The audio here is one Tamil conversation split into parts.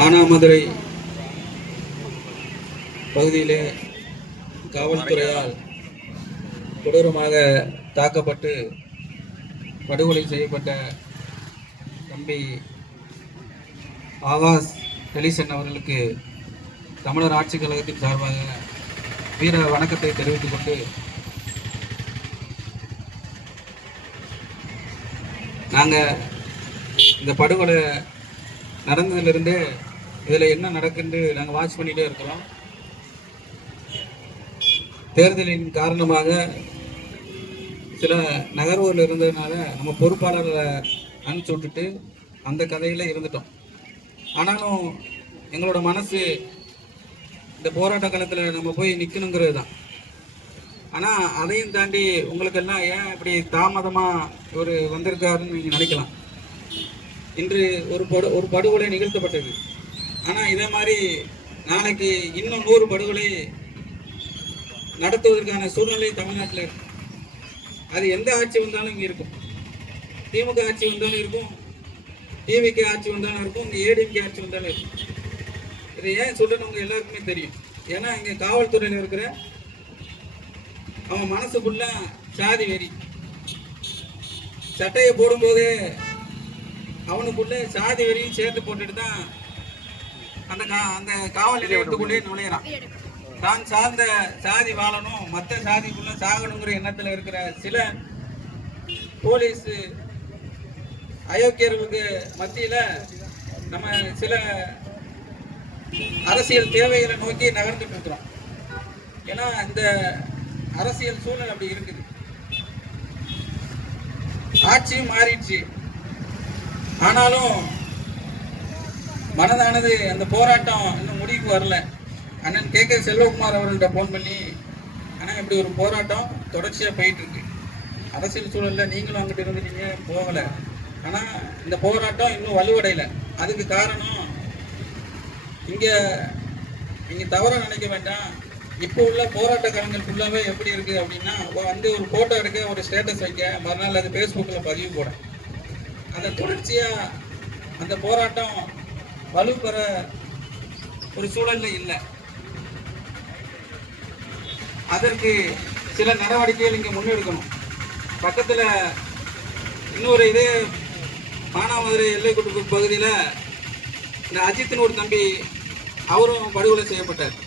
மானாமதுரை பகுதியிலே காவல்துறையால் கொடூரமாக தாக்கப்பட்டு படுகொலை செய்யப்பட்ட தம்பி ஆகாஷ் டெலிசன் அவர்களுக்கு தமிழர் ஆட்சிக் கழகத்தின் சார்பாக வீர வணக்கத்தை தெரிவித்துக் கொண்டு நாங்கள் இந்த படுகொலை நடந்ததிலிருந்து இதில் என்ன நடக்குன்னு நாங்கள் வாட்ச் பண்ணிகிட்டே இருக்கிறோம். தேர்தலின் காரணமாக சில நகர்வுகள் இருந்ததுனால நம்ம பொறுப்பாளரை அனுப்பிச்சு விட்டுட்டு அந்த கதையில் இருந்துட்டோம். ஆனாலும் எங்களோட மனசு இந்த போராட்ட காலத்தில் நம்ம போய் நிற்கணுங்கிறது தான். ஆனால் அதையும் தாண்டி உங்களுக்கெல்லாம் ஏன் இப்படி தாமதமாக இவர் வந்திருக்காருன்னு நீங்கள் நினைக்கலாம். இன்று ஒரு படுகொலை நிகழ்த்தப்பட்டது. ஆனால் இதே மாதிரி நாளைக்கு இன்னும் 100 படுகொலை நடத்துவதற்கான சூழ்நிலை தமிழ்நாட்டில் இருக்கு. அது எந்த ஆட்சி வந்தாலும் இங்கே இருக்கும். திமுக ஆட்சி வந்தாலும் இருக்கும், டிவிக்கு ஆட்சி வந்தாலும் இருக்கும், இங்கே ஏடிஎம்கே ஆட்சி வந்தாலும் இருக்கும். இதை ஏன் சொல்லணும் உங்க எல்லாருக்குமே தெரியும். ஏன்னா இங்கே காவல்துறையில் இருக்கிற அவன் மனசுக்குள்ள சாதி வெறி. சட்டையை போடும்போது அவனுக்குள்ள சாதி வெறியும் சேர்த்து போட்டுட்டு தான் அந்த காவல் நிலையத்துக்குள்ளே நுழையிறான். தான் சார்ந்த சாதி வாழணும், மற்ற சாதிக்குள்ள சாகணுங்கிற எண்ணத்தில் இருக்கிற சில போலீஸ் அயோக்கியர்களுக்கு மத்தியில நம்ம சில அரசியல் தேவைகளை நோக்கி நகர்ந்துட்டு இருக்கிறோம். ஏன்னா இந்த அரசியல் சூழல் அப்படி இருக்குது. ஆட்சியும் மாறிடுச்சு. ஆனாலும் மனதானது அந்த போராட்டம் இன்னும் முடிவுக்கு வரல. அண்ணன் கே செல்வகுமார் அவர்கள்ட்ட போன் பண்ணி, ஆனால் இப்படி ஒரு போராட்டம் தொடர்ச்சியாக போயிட்டு இருக்கு. அரசியல் சூழலில் நீங்களும் அங்கிட்டு இருந்துட்டீங்க, போகலை. ஆனால் இந்த போராட்டம் இன்னும் வலுவடையலை. அதுக்கு காரணம் இங்கே தவறாக நினைக்க வேண்டாம். இப்போ உள்ள போராட்ட காலங்கள் ஃபுல்லாகவே எப்படி இருக்குது அப்படின்னா, வந்து ஒரு ஃபோட்டோ எடுக்க, ஒரு ஸ்டேட்டஸ் வைக்க, மறுநாள் அது ஃபேஸ்புக்கில் பதிவு போட, அந்த தொடர்ச்சியாக அந்த போராட்டம் வலுப்பெற ஒரு சூழலில் இல்லை. அதற்கு சில நடவடிக்கைகள் இங்கே முன்னெடுக்கணும். பக்கத்தில் இன்னொரு இதே மானாமதுரை எல்லைக்குட்பு பகுதியில் இந்த அஜித்னு ஒரு தம்பி, அவரும் படுகொலை செய்யப்பட்டார்.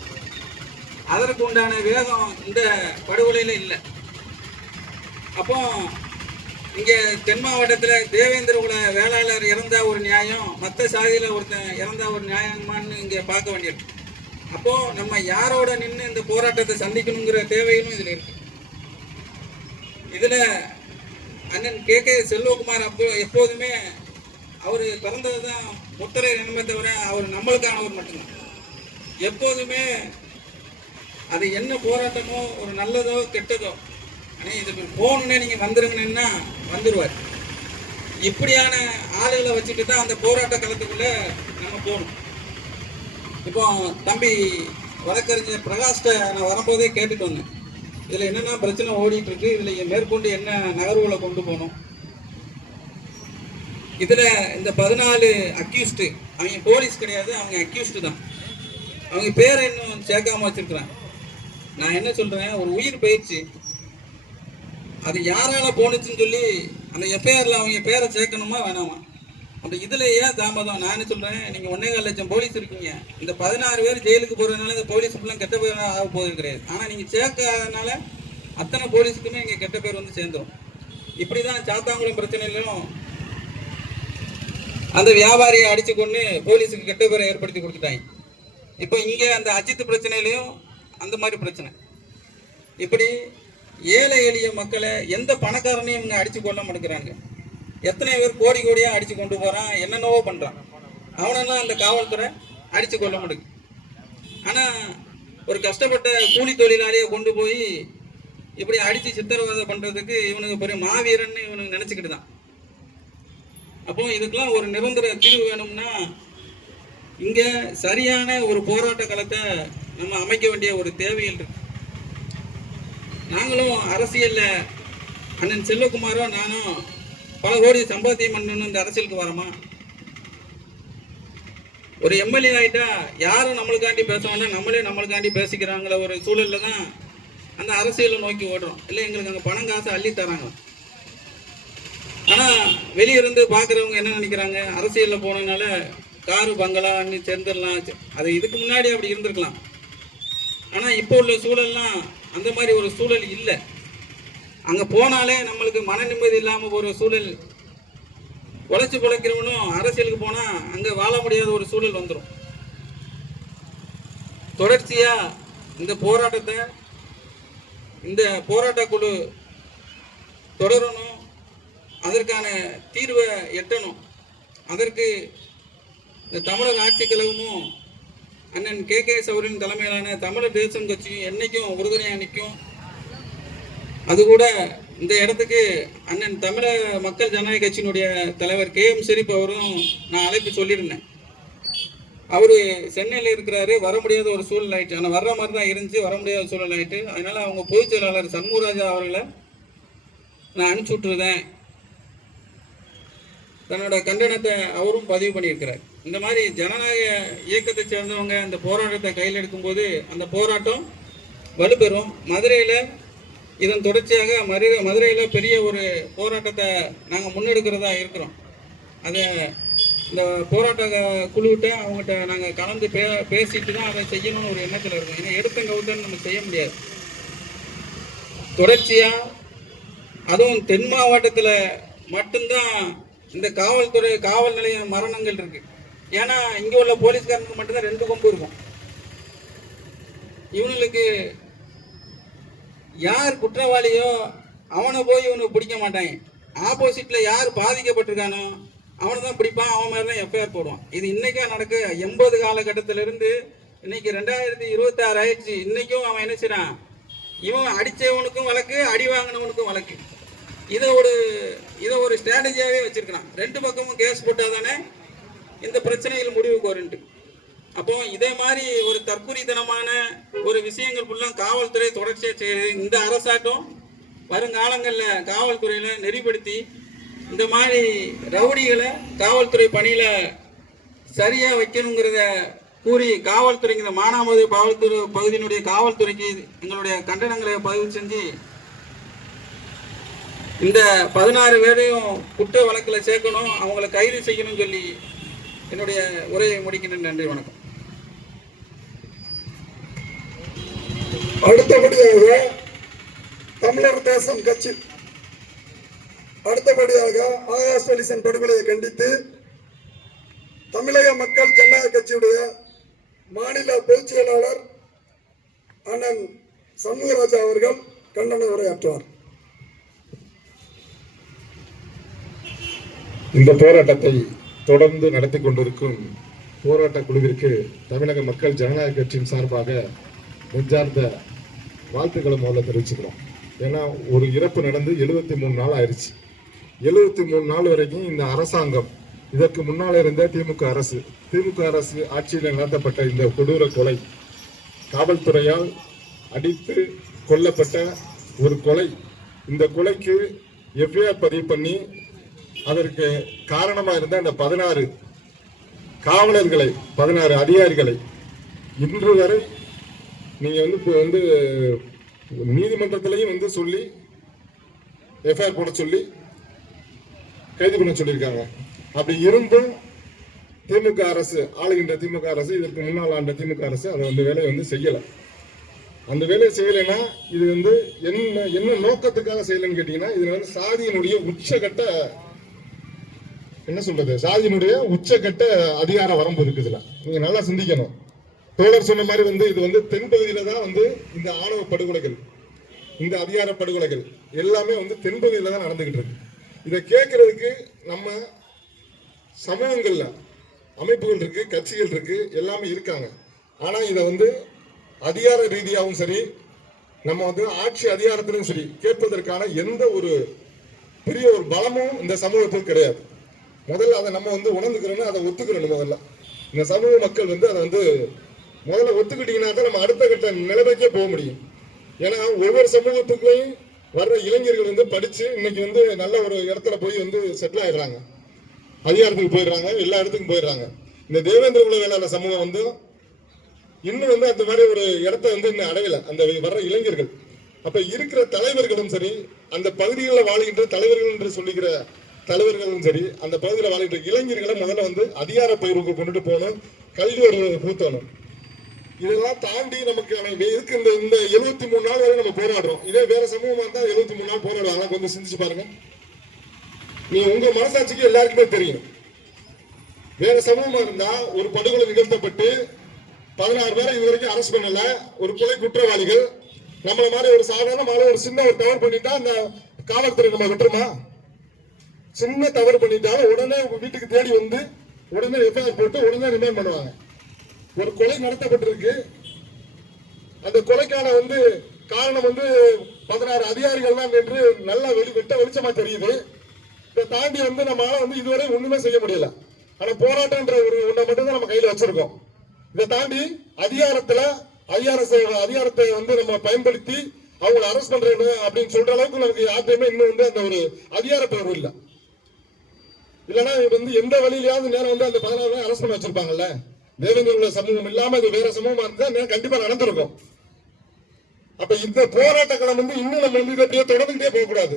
அதற்கு உண்டான வேகம் இந்த படுகொலையில் இல்லை. அப்போ இங்கே தென் மாவட்டத்தில் தேவேந்திர குல வேளாளர் இறந்தா ஒரு நியாயம், மற்ற சாதியில் ஒருத்தன் இறந்தா ஒரு நியாயமானு இங்கே பார்க்க வேண்டியிருக்கு. அப்போ நம்ம யாரோட நின்று இந்த போராட்டத்தை சந்திக்கணுங்கிற தேவையும் இதில் இருக்கு. இதில் அண்ணன் கே செல்வகுமார் எப்போதுமே அவர் பிறந்தது தான் முத்தரை நன்மை தவிர அவர் நம்மளுக்கானவர் மட்டும்தான். எப்போதுமே அது என்ன போராட்டமோ, ஒரு நல்லதோ கெட்டதோ, ஆனால் இதுக்கு போகணுன்னே நீங்கள் வந்துருங்கன்னா வந்துடுவார். இப்படியான ஆளுகளை வச்சுட்டு தான் அந்த போராட்ட களத்துக்குள்ளே நம்ம போகணும். இப்போ தம்பி வழக்கறிஞர் பிரகாஷ்ட நான் வரும்போதே கேட்டுட்டு வந்தேன், இதில் என்னென்ன பிரச்சனை ஓடிட்டு இருக்கு, இதில் மேற்கொண்டு என்ன நகர்வுகளை கொண்டு போகணும். இதில் இந்த 14 அக்யூஸ்டு, அவங்க போலீஸ் கிடையாது, அவங்க அக்யூஸ்டு தான். அவங்க பேரை இன்னும் சேர்க்காம வச்சிருக்கிறாங்க. நான் என்ன சொல்றேன், ஒரு உயிர் போயிடுச்சு, அது யாரால போனுச்சுன்னு சொல்லி அந்த எஃப்ஐஆர்ல அவங்க பேரை சேர்க்கணுமா வேணாமா? அப்படி இதுல ஏன் தாமதம்? நான் என்ன சொல்றேன், நீங்க 1.25 லட்சம் போலீஸ் இருக்கீங்க. இந்த 16 பேர் ஜெயிலுக்கு போறதுனால இந்த போலீஸ் ஃபுல்லாக கெட்ட பேர் ஆக போகிறது கிடையாது. ஆனா நீங்க சேர்க்காதனால அத்தனை போலீஸுக்குமே இங்க கெட்ட பேர் வந்து சேர்ந்துடும். இப்படிதான் சாத்தாங்குளம் பிரச்சனையிலும் அந்த வியாபாரியை அடிச்சு கொண்டு போலீஸுக்கு கெட்ட பேரை ஏற்படுத்தி கொடுத்துட்டாங்க. இப்போ இங்க அந்த அஜித் பிரச்சனையிலையும் அந்த மாதிரி பிரச்சனை. இப்படி ஏழை எளிய மக்களை எந்த பணக்காரனையும் இவங்க அடிச்சு கொள்ள மாட்டேங்கிறாங்க. எத்தனை பேர் கோடி கோடியா அடிச்சு கொண்டு போறான், என்னென்னவோ பண்றான். அவனெல்லாம் அந்த காவல்துறை அடிச்சு கொள்ள மாட்டேங்குது. ஆனா ஒரு கஷ்டப்பட்ட கூலி தொழிலாளியை கொண்டு போய் இப்படி அடிச்சு சித்திரவதை பண்றதுக்கு இவனுக்கு பெரிய மாவீரன்னு இவனுக்கு நினைச்சுக்கிட்டு தான். அப்போ இதுக்கெல்லாம் ஒரு நிரந்தர தீர்வு வேணும்னா இங்க சரியான ஒரு போராட்ட களத்தை நம்ம அமைக்க வேண்டிய ஒரு தேவைகள் இருக்கு. நாங்களும் அரசியல்ல அண்ணன் செல்வகுமாரும் நானும் பல கோடி சம்பாத்தியம் பண்ணணும் இந்த அரசியலுக்கு வரோமா? ஒரு எம்எல்ஏ ஆகிட்டா யாரும் நம்மளுக்காண்டி பேச வேண்டாம், நம்மளே நம்மளுக்காண்டி பேசிக்கிறாங்கள ஒரு சூழலில் தான் அந்த அரசியலை நோக்கி ஓடுறோம். இல்லை எங்களுக்கு அங்கே பணம் காசு அள்ளி தராங்க. ஆனால் வெளியிருந்து பார்க்குறவங்க என்ன நினைக்கிறாங்க, அரசியலில் போனதுனால காரு பங்களா அண்ணி சேர்ந்துடலாம். அது இதுக்கு முன்னாடி அப்படி இருந்திருக்கலாம். ஆனால் இப்போ உள்ள சூழல்லாம் அந்த மாதிரி ஒரு சூழல் இல்லை. அங்கே போனாலே நம்மளுக்கு மன நிம்மதி இல்லாமல் ஒரு சூழல், உழைச்சி பிழைக்கிறவனும் அரசியலுக்கு போனால் அங்கே வாழ முடியாத ஒரு சூழல் வந்துடும். தொடர்ச்சியாக இந்த போராட்டத்தை, இந்த போராட்ட குழு தொடரணும், அதற்கான தீர்வை எட்டணும். அதற்கு இந்த தமிழர் ஆட்சி கழகமும் அண்ணன் KKS அவரின் தலைமையிலான தமிழர் தேசம் கட்சியும் என்னைக்கும் உறுதுணையாக நிற்கும். அது கூட இந்த இடத்துக்கு அண்ணன் தமிழக மக்கள் ஜனநாயக கட்சியினுடைய தலைவர் KM ஷெரீப் அவரும் நான் அழைப்பு சொல்லியிருந்தேன். அவர் சென்னையில் இருக்கிறாரு, வர முடியாத ஒரு சூழல் ஆயிடுச்சு. ஆனால் வர்ற மாதிரி தான் இருந்துச்சு, வர முடியாத சூழல் ஆயிட்டு. அதனால அவங்க பொதுச் செயலாளர் சண்முகராஜா அவர்களை நான் அனுப்பிச்சி விட்டுருந்தேன். தன்னோட கண்டனத்தை அவரும் பதிவு பண்ணியிருக்கிறார். இந்த மாதிரி ஜனநாயக இயக்கத்தை சேர்ந்தவங்க அந்த போராட்டத்தை கையில் எடுக்கும்போது அந்த போராட்டம் வலுப்பெறும். மதுரையில் இதன் தொடர்ச்சியாக மதுரையில் பெரிய ஒரு போராட்டத்தை நாங்கள் முன்னெடுக்கிறதா இருக்கிறோம். அதை இந்த போராட்ட குழுவிட்ட அவங்ககிட்ட நாங்கள் கலந்து பேசிட்டு தான் அதை செய்யணும்னு ஒரு எண்ணத்தில் இருக்கோம். ஏன்னா எடுத்த கவுத்தன்னு நம்ம செய்ய முடியாது. தொடர்ச்சியாக அதுவும் தென் மாவட்டத்தில் மட்டும்தான் இந்த காவல் நிலைய மரணங்கள் இருக்கு. ஏன்னா இங்கே உள்ள போலீஸ்காரனுக்கு மட்டும்தான் 2 கொம்பு இருக்கும். இவனுக்கு யார் குற்றவாளியோ அவனை போய் இவனுக்கு பிடிக்க மாட்டாங்க. ஆப்போசிட்ல யார் பாதிக்கப்பட்டிருக்கானோ அவனை தான் பிடிப்பான், அவன் மாதிரி தான் எஃப்ஐஆர் போடுவான். இது இன்னைக்கா நடக்கு. 80 காலகட்டத்திலிருந்து இன்னைக்கு 2026 ஆயிடுச்சு. இன்னைக்கும் அவன் என்ன செய்யறான், இவன் அடிச்சவனுக்கும் வழக்கு, அடி வாங்கினவனுக்கும் வழக்கு. இதை ஒரு ஸ்ட்ராட்டஜியாவே வச்சிருக்கிறான். 2 பக்கமும் கேஸ் போட்டாதானே இந்த பிரச்சனைகள் முடிவுக்கு வருண்டு. அப்போ இதே மாதிரி ஒரு தற்குறித்தனமான ஒரு விஷயங்கள் ஃபுல்லாக காவல்துறை தொடர்ச்சியாக செய்யுது. இந்த அரசாட்டம் வருங்காலங்களில் காவல்துறையில் நெறிப்படுத்தி இந்த மாதிரி ரவுடிகளை காவல்துறை பணியில் சரியாக வைக்கணுங்கிறத கூறி காவல்துறைங்கிற மானாமதுரை காவல்துறை பகுதியினுடைய காவல்துறைக்கு எங்களுடைய கண்டனங்களை பதிவு செஞ்சு இந்த 16 பேரையும் குற்ற வழக்கில் சேர்க்கணும், அவங்களை கைது செய்யணும்னு சொல்லி என்னுடைய உரையை முடிக்கின்றேன். நன்றி, வணக்கம். அடுத்தபடியாக தமிழர் தேசம் கட்சி ஆகாஷ் வாலிசன் படுகொலையை கண்டித்து தமிழக மக்கள் ஜனநாயக கட்சியுடைய மாநில பொதுச் செயலாளர் அண்ணன் சண்முகராஜா அவர்கள் கண்டன உரையாற்றுவார். இந்த போராட்டத்தை தொடர்ந்து நடத்தி கொண்டிருக்கும் போராட்ட குழுவிற்கு தமிழக மக்கள் ஜனநாயக கட்சியின் சார்பாக நெஞ்சார்ந்த வாழ்த்துக்களை முதல்ல தெரிவிச்சுக்கிறோம். ஏன்னா ஒரு இறப்பு நடந்து 73 நாள் ஆயிடுச்சு. 73 நாள் வரைக்கும் இந்த அரசாங்கம், இதற்கு முன்னால் இருந்த திமுக அரசு ஆட்சியில் நடத்தப்பட்ட இந்த கொடூர கொலை, காவல்துறையால் அடித்து கொல்லப்பட்ட ஒரு கொலை. இந்த கொலைக்கு எஃப்ஐஆர் பதிவு பண்ணி அதற்கு காரணமாக இருந்த அந்த 16 காவலர்களை, 16 அதிகாரிகளை இன்று வரை நீங்க வந்து நீதிமன்றத்திலையும் சொல்லி எஃப்ஐஆர் போட சொல்லி கைது பண்ண சொல்லியிருக்காங்க. அப்படி இருந்தும் திமுக அரசு, ஆளுகின்ற திமுக அரசு, இதற்கு முன்னால் ஆண்ட திமுக அரசு அதை வேலையை செய்யலை. அந்த வேலையை செய்யலைன்னா இது என்ன நோக்கத்துக்காக செய்யலைன்னு கேட்டீங்கன்னா, இதுல சாதியினுடைய உச்சகட்ட என்ன சொல்றது, சாதியினுடைய உச்சகட்ட அதிகார வரம்பு இருக்குதுல. நீங்க நல்லா சிந்திக்கணும். தோழர் சொன்ன மாதிரி இது தென்பகுதியில தான் இந்த ஆணவ படுகொலைகள், இந்த அதிகார படுகொலைகள் எல்லாமே தென்பகுதியில தான் நடந்துகிட்டு இருக்கு. இதை கேட்கறதுக்கு நம்ம சமூகங்கள்ல அமைப்புகள் இருக்கு, கட்சிகள் இருக்கு, எல்லாமே இருக்காங்க. ஆனா இதை அதிகார ரீதியாகவும் சரி, நம்ம ஆட்சி அதிகாரத்திலும் சரி கேட்பதற்கான எந்த ஒரு பெரிய ஒரு பலமும் இந்த சமூகத்துக்கு கிடையாது. முதல்ல அதை நம்ம உணர்ந்துக்கிறோம்னு அதை ஒத்துக்கிறோம். முதல்ல இந்த சமூக மக்கள் அதை முதல்ல ஒத்துக்கிட்டீங்கன்னா தான் நம்ம அடுத்த கட்ட நிலைமைக்கே போக முடியும். ஏன்னா ஒவ்வொரு சமூகத்துக்குள்ளேயும் வர்ற இளைஞர்கள் படிச்சு இன்னைக்கு நல்ல ஒரு இடத்துல போய் செட்டில் ஆயிடுறாங்க, அதிகாரத்துக்கு போயிடுறாங்க, எல்லா இடத்துக்கும் போயிடுறாங்க. இந்த தேவேந்திர குல வேளாளர் சமூகம் வந்து இன்னும் வந்து அந்த மாதிரி ஒரு இடத்த வந்து இன்னும் அடையல அந்த வர்ற இளைஞர்கள். அப்ப இருக்கிற தலைவர்களும் சரி, அந்த பகுதிகளில் வாழ்கின்ற தலைவர்கள் என்று சொல்லிக்கிற தலைவர்களும் சரி, அந்த பகுதியில் வாழ்கின்ற இளைஞர்களை முதல்ல வந்து அதிகார பயிருக்கு கொண்டுட்டு போகணும், கல்வி ஒரு ஊத்தணும். இதெல்லாம் தாண்டி நமக்கு இருக்கு இந்த 73 நாள் வரை நம்ம போராடுறோம். இதே வேற சமூகமா இருந்தா 73 நாள் போராடுவாங்க. கொஞ்சம் சிந்திச்சு பாருங்க. நீ உங்க மனசாட்சிக்கு எல்லாருக்குமே தெரியும். வேற சமூகமா இருந்தா ஒரு படுகொலை நிகழ்த்தப்பட்டு 16 பேரை இது வரைக்கும் அரெஸ்ட் பண்ணல, ஒரு கொலை குற்றவாளிகள் நம்மள மாதிரி ஒரு சாதாரண ஒரு சின்ன ஒரு தவறு பண்ணிட்டா அந்த காவல்துறை நம்ம விட்டுருமா? சின்ன தவறு பண்ணிட்டாலும் உடனே வீட்டுக்கு தேடி வந்து உடனே எஃப்ஐஆர் போட்டு உடனே ரிமைண்ட் பண்ணுவாங்க. ஒரு கொலை நடத்தப்பட்டிருக்கு, அந்த கொலைக்கான வந்து காரணம் வந்து 16 அதிகாரிகள் தான் என்று நல்லா வெளிச்சமா தெரியுது. இதை தாண்டி வந்து நம்மளால வந்து இதுவரை ஒண்ணுமே செய்ய முடியல. ஆனா போராட்டம்ன்ற ஒரு ஒன்றை மட்டும் தான் நம்ம கையில வச்சிருக்கோம். இதை தாண்டி அதிகாரத்தை வந்து நம்ம பயன்படுத்தி அவங்களை அரெஸ்ட் பண்றேன்னு அப்படின்னு சொல்ற அளவுக்கு நமக்கு யாருமே இன்னும் வந்து அந்த ஒரு அதிகார பயிர்வு இல்லை. இல்லைன்னா வந்து எந்த வழியிலாவது நேரம் வந்து அந்த 16 பேரை அரெஸ்ட் பண்ண வச்சிருப்பாங்கல்ல. தேவேந்திர சமூகம் இல்லாம இது வேற சமூகமா இருந்தா கண்டிப்பா நடந்திருக்கும். அப்ப இந்த போராட்ட களம் வந்து இன்னும் நம்ம வந்து இதை தொடர்ந்துகிட்டே போக கூடாது.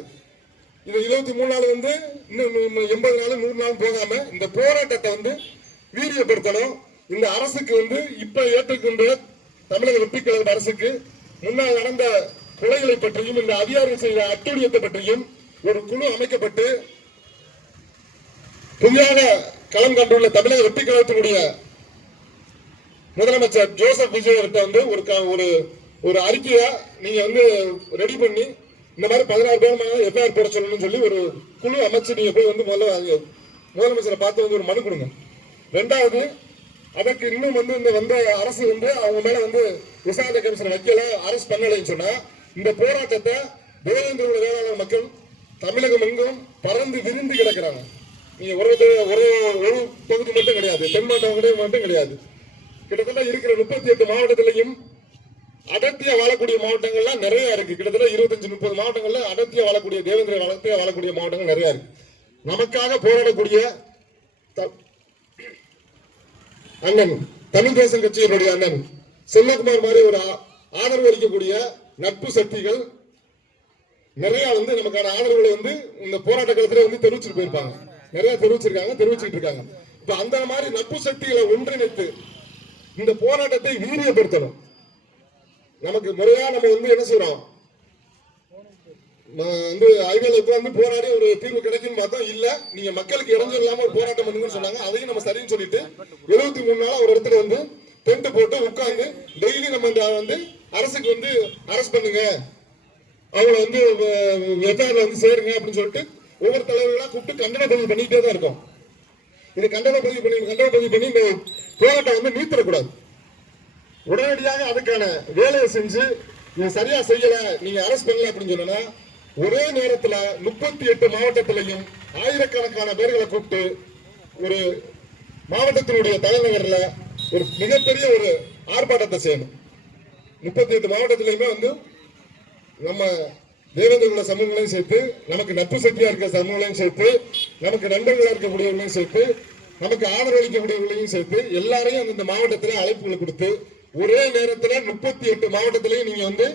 இது 23 நாள் வந்து இன்னும் 80 நாள் 100 நாள் போகாம இந்த போராட்டத்தை வந்து வீரியப்படுத்தணும். இந்த அரசுக்கு வந்து இப்ப ஏற்றுக்கின்ற தமிழக வெற்றி கழக அரசுக்கு முன்னால் நடந்த கொலைகளை பற்றியும் இந்த அதிகாரிகள் செய்த அட்டூழியத்தை பற்றியும் ஒரு குழு அமைக்கப்பட்டு புதிதாக களம் கண்டுள்ள தமிழக வெற்றி கழகத்தினுடைய முதலமைச்சர் ஜோசப் விஜய் கிட்ட வந்து ஒரு அறிக்கையா நீங்க வந்து ரெடி பண்ணி இந்த மாதிரி 16 பேர் மேல எஃப்ஐஆர் போட சொல்லணும்னு சொல்லி ஒரு குழு அமைச்சு நீங்க போய் வந்து முதலமைச்சரை பார்த்து வந்து ஒரு மனு கொடுங்க. ரெண்டாவது, அதற்கு இன்னும் வந்து இந்த வந்த அரசு வந்து அவங்க மேல வந்து விசாரணை கமிஷன் வைக்கல, அரசு பண்ணலைன்னு சொன்னா இந்த போராட்டத்தை தேவேந்திர வேளாளர் மக்கள் தமிழகம் எங்கும் பறந்து விரிந்து கிடக்கிறாங்க. நீங்க ஒரு பகுதி மட்டும் கிடையாது, தென் மாவட்டம் மட்டும் கிடையாது, கிட்டத்தட்ட இருக்கிற 38 மாவட்டத்திலையும் அடர்த்தியா வாழக்கூடிய மாவட்டங்கள்லாம் நிறைய இருக்கு. கிட்டத்தட்ட 25-30 மாவட்டங்கள்ல அடர்த்தியா வாழக்கூடிய தேவேந்திர வளர்த்தியா வாழக்கூடிய மாவட்டங்கள் நிறைய இருக்கு. நமக்காக போராடக்கூடிய அண்ணன் தமிழ் தேசம் கட்சியினுடைய அண்ணன் செல்லகுமார் மாதிரி ஒரு ஆதரவு அளிக்கக்கூடிய நட்பு சக்திகள் நிறைய வந்து நமக்கான ஆதரவுகளை வந்து இந்த போராட்ட காலத்துல வந்து தெரிவிச்சுட்டு போயிருப்பாங்க. நிறைய தெரிவிச்சுட்டு இருக்காங்க. இப்ப அந்த மாதிரி நட்பு சக்திகளை ஒன்றிணைத்து இந்த போராட்டத்தை வீரியப்படுத்தணும். நமக்கு முறையா நம்ம வந்து என்ன செய்யறோம் வந்து ஐவேலுக்கு வந்து போராடி ஒரு தீர்வு கிடைக்கும் பார்த்தோம். இல்ல, நீங்க மக்களுக்கு இடைஞ்சல் இல்லாம ஒரு போராட்டம் பண்ணுங்கன்னு சொன்னாங்க. அதையும் நம்ம சரின்னு சொல்லிட்டு 73 நாளா ஒரு இடத்துல வந்து டென்ட் போட்டு உட்கார்ந்து டெய்லி நம்ம வந்து அரசுக்கு வந்து அரெஸ்ட் பண்ணுங்க, அவங்களை வந்து எஃப்ஐஆர்ல வந்து சேருங்க அப்படின்னு சொல்லிட்டு ஒவ்வொரு தலைவர்களா கூப்பிட்டு கண்டன பதிவு பண்ணிட்டே தான் இருக்கோம். இது கண்டன பதிவு பண்ணி இந்த போராட்டம் வந்து நீத்திடக்கூடாது. உடனடியாக அதுக்கான வேலையை செஞ்சு நீங்க சரியா செய்யல, நீங்க அரெஸ்ட் பண்ணல அப்படின்னு சொன்னா ஒரே நேரத்துல 38 மாவட்டத்திலையும் ஆயிரக்கணக்கான பேர்களை கூப்பிட்டு ஒரு மாவட்டத்தினுடைய தலைநகர்ல ஒரு மிகப்பெரிய ஒரு ஆர்ப்பாட்டத்தை செய்யணும். 38 மாவட்டத்திலையுமே வந்து நம்ம தேவேந்திர குல சமூகங்களையும் சேர்த்து, நமக்கு நட்பு சக்தியா இருக்கிற சமூகங்களையும் சேர்த்து, நமக்கு நண்பர்களா இருக்கக்கூடியவர்களையும் சேர்த்து, நமக்கு ஆதரவு அளிக்கக்கூடியவர்களையும் சேர்த்து எல்லாரையும் அந்த மாவட்டத்திலே அழைப்புகளை கொடுத்து ஒரே நேரத்தில் 38 மாவட்டத்திலையும் நீங்க வந்து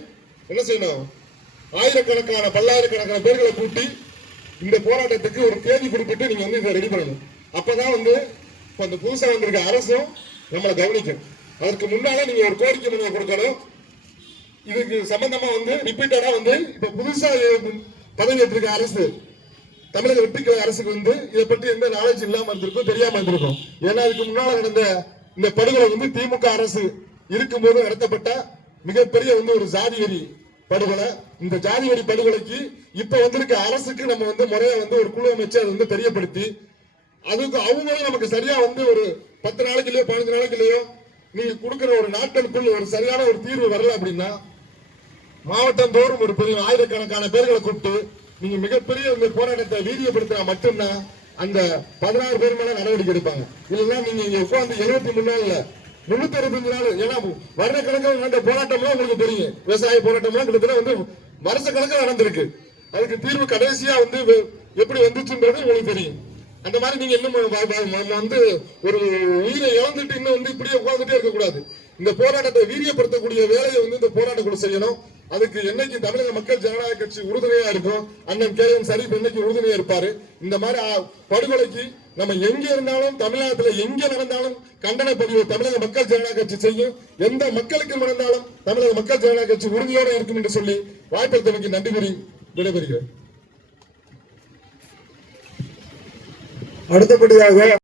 என்ன செய்யணும், ஆயிரக்கணக்கான பல்லாயிரக்கணக்கான பேர்களை கூட்டி இந்த போராட்டத்துக்கு ஒரு தேதி குறிப்பிட்டு நீங்க வந்து இதை ரெடி பண்ணணும். அப்பதான் வந்து அந்த புதுசா வந்திருக்க அரசும் நம்மளை கவனிக்கும். அதற்கு முன்னால நீங்க ஒரு கோரிக்கை மனுவை கொடுக்கணும். இதுக்கு சம்பந்தமா வந்து ரிப்பீட்டடா வந்து இப்ப புதுசா பதவியேற்றிருக்க அரசு தமிழக வெற்றி கழக அரசுக்கு வந்து இதை பற்றி எந்த நாலேஜ் இல்லாம இருந்திருக்கும், தெரியாம இருந்திருக்கும். ஏன்னா இதுக்கு முன்னால நடந்த இந்த படுகொலை வந்து திமுக அரசு இருக்கும்போது நடத்தப்பட்ட மிகப்பெரிய வந்து ஒரு ஜாதி வெறி படுகொலை. இந்த ஜாதி வெறி படுகொலைக்கு இப்ப வந்திருக்க அரசுக்கு நம்ம வந்து முறையா வந்து ஒரு குழு அமைச்சு அதை வந்து தெரியப்படுத்தி அதுக்கு அவங்களும் நமக்கு சரியா வந்து ஒரு 10 நாளைக்குள்ளயோ 15 நாளைக்குள்ளயோ நீங்க கொடுக்கிற ஒரு நாட்களுக்குள் ஒரு சரியான ஒரு தீர்வு வரல அப்படின்னா மாவட்டம் தோறும் ஒரு பெரிய ஆயிரக்கணக்கான பேர்களை கூப்பிட்டு நீங்க மிகப்பெரிய இந்த போராட்டத்தை வீரியப்படுத்தினா மட்டும்தான் அந்த 16 பேர் மேல நடவடிக்கை எடுப்பாங்க. இல்லைன்னா நீங்க இங்க உட்காந்து 73 நாள்ல 365 நாள், ஏன்னா வருட கணக்கில் நடந்த போராட்டம்லாம் உங்களுக்கு தெரியும். விவசாய போராட்டம்லாம் கிட்டத்தட்ட வந்து வருஷ கணக்கில் நடந்திருக்கு. அதுக்கு தீர்வு கடைசியா வந்து எப்படி வந்துச்சுன்றது உங்களுக்கு தெரியும். அந்த மாதிரி நீங்க இன்னும் வந்து ஒரு உயிரை இழந்துட்டு இன்னும் வந்து இப்படியே உட்கார்ந்துட்டே இருக்கக்கூடாது. இந்த போராட்டத்தை வீரியப்படுத்தக்கூடிய வேலையை வந்து இந்த போராட்டக்குழு செய்யணும். அதுக்கு என்னைக்கு தமிழக மக்கள் ஜனநாயக கட்சி உறுதுணையா இருக்கும், அண்ணன் KM ஷரீப் என்னைக்கு உறுதுணையா இருப்பாரு. இந்த மாதிரி படுகொலைக்கு நம்ம எங்க இருந்தாலும் தமிழ்நாட்டுல எங்க நடந்தாலும் கண்டன பதிவு தமிழக மக்கள் ஜனநாயக கட்சி செய்யும். எந்த மக்களுக்கு நடந்தாலும் தமிழக மக்கள் ஜனநாயக கட்சி உறுதியோட இருக்கும் என்று சொல்லி வாய்ப்பளித்தமைக்கு நன்றி கூறி விடைபெறுகிறேன். அடுத்தபடியாக